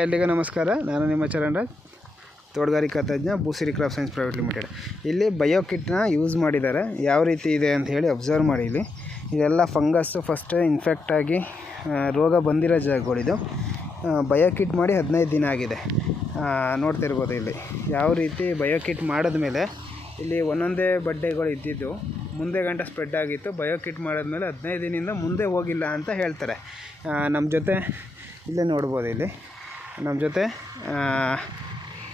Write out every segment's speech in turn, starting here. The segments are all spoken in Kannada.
ಎಲ್ಲಿಗೆ ನಮಸ್ಕಾರ. ನಾನು ನಿಮ್ಮ ಚರಣರಾಜ್, ತೋಟಗಾರಿಕಾ ತಜ್ಞ Boosiri crop science private limited. ಇಲ್ಲಿ ಬಯೋ ಕಿಟ್ನ ಯೂಸ್ ಮಾಡಿದ್ದಾರೆ. ಯಾವ ರೀತಿ ಇದೆ ಅಂತ ಹೇಳಿ ಅಬ್ಸರ್ವ್ ಮಾಡಿ ಇಲ್ಲಿ. ಇದೆಲ್ಲ ಫಂಗಸ್ಸು ಫಸ್ಟ್ ಇನ್ಫೆಕ್ಟ್ ಆಗಿ ರೋಗ ಬಂದಿರೋ ಜಾಗಗಳಿದು ಬಯೋಕಿಟ್ ಮಾಡಿ ಹದಿನೈದು ದಿನ ಆಗಿದೆ. ನೋಡ್ತಿರ್ಬೋದು ಇಲ್ಲಿ. ಯಾವ ರೀತಿ ಬಯೋಕಿಟ್ ಮಾಡಿದ್ಮೇಲೆ ಇಲ್ಲಿ ಒಂದೊಂದೇ ಬಡ್ಡೆಗಳು ಇದ್ದಿದ್ದು, ಮುಂದೆ ಗಂಟ ಸ್ಪ್ರೆಡ್ ಆಗಿತ್ತು. ಬಯೋಕಿಟ್ ಮಾಡಿದ್ಮೇಲೆ ಹದಿನೈದು ದಿನದಿಂದ ಮುಂದೆ ಹೋಗಿಲ್ಲ ಅಂತ ಹೇಳ್ತಾರೆ. ನಮ್ಮ ಜೊತೆ ಇಲ್ಲೇ ನೋಡ್ಬೋದು ಇಲ್ಲಿ. ನಮ್ಮ ಜೊತೆ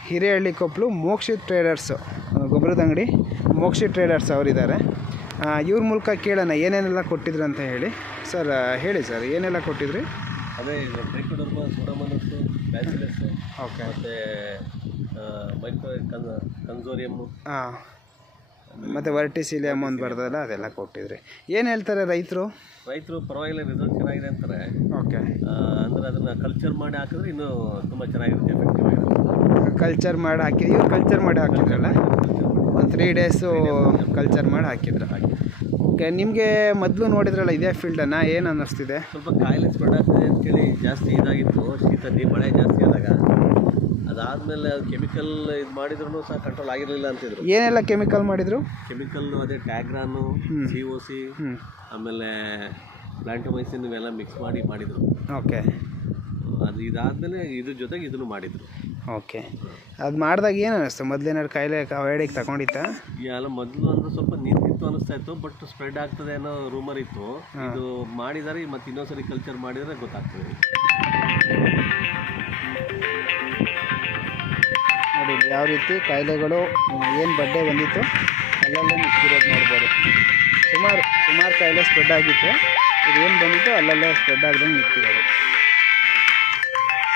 ಹಿರೇಹಳ್ಳಿ ಕೊಪ್ಪಲು ಮೋಕ್ಷಿತ್ ಟ್ರೇಡರ್ಸು ಗೊಬ್ಬರದ ಅಂಗಡಿ ಮೋಕ್ಷಿ ಟ್ರೇಡರ್ಸ್ ಅವರಿದ್ದಾರೆ. ಇವ್ರ ಮೂಲಕ ಕೇಳೋಣ ಏನೇನೆಲ್ಲ ಕೊಟ್ಟಿದ್ರು ಅಂತ ಹೇಳಿ. ಸರ್ ಹೇಳಿ ಸರ್ ಏನೆಲ್ಲ ಕೊಟ್ಟಿದ್ರಿ? ಅದೇ ಇದು ಟ್ರೈಕೋಡರ್ಮ ಸೋಡಮನಸ್ಸು ಬ್ಯಾಸಿಲಸ್ಸು ಓಕೆ ಮತ್ತು ಮೈಕ್ರೋ ಕನ್ ಕನ್ಸೋರಿಯಮ್ಮು ಹಾಂ ಮತ್ತು ವರ್ಟಿಸಿಲಿ ಅಮೌಂಟ್ ಬರ್ತದಲ್ಲ ಅದೆಲ್ಲ ಕೊಟ್ಟಿದ್ರಿ. ಏನು ಹೇಳ್ತಾರೆ ರೈತರು? ರೈತರು ಪರವಾಗಿಲ್ಲ ರಿಸಲ್ಟ್ ಚೆನ್ನಾಗಿದೆ ಅಂತಾರೆ. ಓಕೆ. ಅಂದರೆ ಅದನ್ನು ಕಲ್ಚರ್ ಮಾಡಿ ಹಾಕಿದ್ರೆ ಇನ್ನೂ ತುಂಬ ಚೆನ್ನಾಗಿರುತ್ತೆ ಎಫೆಕ್ಟಿವ್ ಕಲ್ಚರ್ ಮಾಡಿ ಹಾಕಿ ಇವ್ರು ಕಲ್ಚರ್ ಮಾಡಿ ಹಾಕಿದ್ರಲ್ಲ? ಒಂದು ತ್ರೀ ಡೇಸು ಕಲ್ಚರ್ ಮಾಡಿ. ಹಾಕಿದ್ರು. ಓಕೆ ನಿಮಗೆ ಮೊದಲು ನೋಡಿದ್ರಲ್ಲ ಇದೇ ಫೀಲ್ಡನ್ನು ಏನು ಅನ್ನಿಸ್ತಿದೆ? ಸ್ವಲ್ಪ ಕಾಯಿಲೆ ಸ್ಪ್ರೆಡ್ ಆಗ್ತದೆ ಅಂತೇಳಿ ಜಾಸ್ತಿ ಇದಾಗಿತ್ತು. ಶೀತ ಮಳೆ ಜಾಸ್ತಿ ಆದಾಗ. ಅದಾದಮೇಲೆ ಕೆಮಿಕಲ್ ಇದು ಮಾಡಿದ್ರು ಸಹ ಕಂಟ್ರೋಲ್ ಆಗಿರಲಿಲ್ಲ ಅಂತಿದ್ರು ಏನೆಲ್ಲ ಕೆಮಿಕಲ್ ಮಾಡಿದರು? ಕೆಮಿಕಲ್ ಅದೇ ಟ್ಯಾಗ್ರಾನು ಸಿ ಒ ಸಿ ಆಮೇಲೆ ಪ್ಲಾಂಟಮೈಸಿನ್ ಇವೆಲ್ಲ ಮಿಕ್ಸ್ ಮಾಡಿ ಮಾಡಿದರು. ಓಕೆ. ಅದು ಇದಾದಮೇಲೆ ಇದ್ರ ಜೊತೆಗೆ ಇದನ್ನು ಮಾಡಿದರು. ಓಕೆ. ಅದು ಮಾಡಿದಾಗ ಏನು ಅನ್ನಿಸ್ತು ಮೊದಲೇನಾದ್ರು ಕಾಯಿಲೆ ಅವಾಯ್ಡಿಗೆ ತಗೊಂಡಿತ್ತಾ? ಎಲ್ಲ ಮೊದಲು ಅಂದ್ರೆ ಸ್ವಲ್ಪ ನಿಂತಿತ್ತು ಅನಿಸ್ತಾ ಇತ್ತು ಬಟ್ ಸ್ಪ್ರೆಡ್ ಆಗ್ತದೆ ಅನ್ನೋ ರೂಮರ್ ಇತ್ತು. ಇದು ಮಾಡಿದರೆ ಮತ್ತೆ ಇನ್ನೊಂದ್ಸರಿ ಕಲ್ಚರ್ ಮಾಡಿದರೆ ಗೊತ್ತಾಗ್ತದೆ. ಯಾವ ರೀತಿ ಕಾಯಿಲೆಗಳು ಏನು ಬಡ್ಡೆ ಬಂದಿತ್ತು ಅಲ್ಲಲ್ಲೇ ಮುಚ್ಚಿರೋದು ನೋಡ್ಬೋದು ಸುಮಾರು ಸುಮಾರು ಕಾಯಿಲೆ ಸ್ಪ್ರೆಡ್ ಆಗಿತ್ತು. ಇದು ಏನು ಬಂದಿತ್ತು ಅಲ್ಲಲ್ಲೇ ಸ್ಪ್ರೆಡ್ ಆಗ್ದಂಗೆ ನಿಂತಿರೋದು.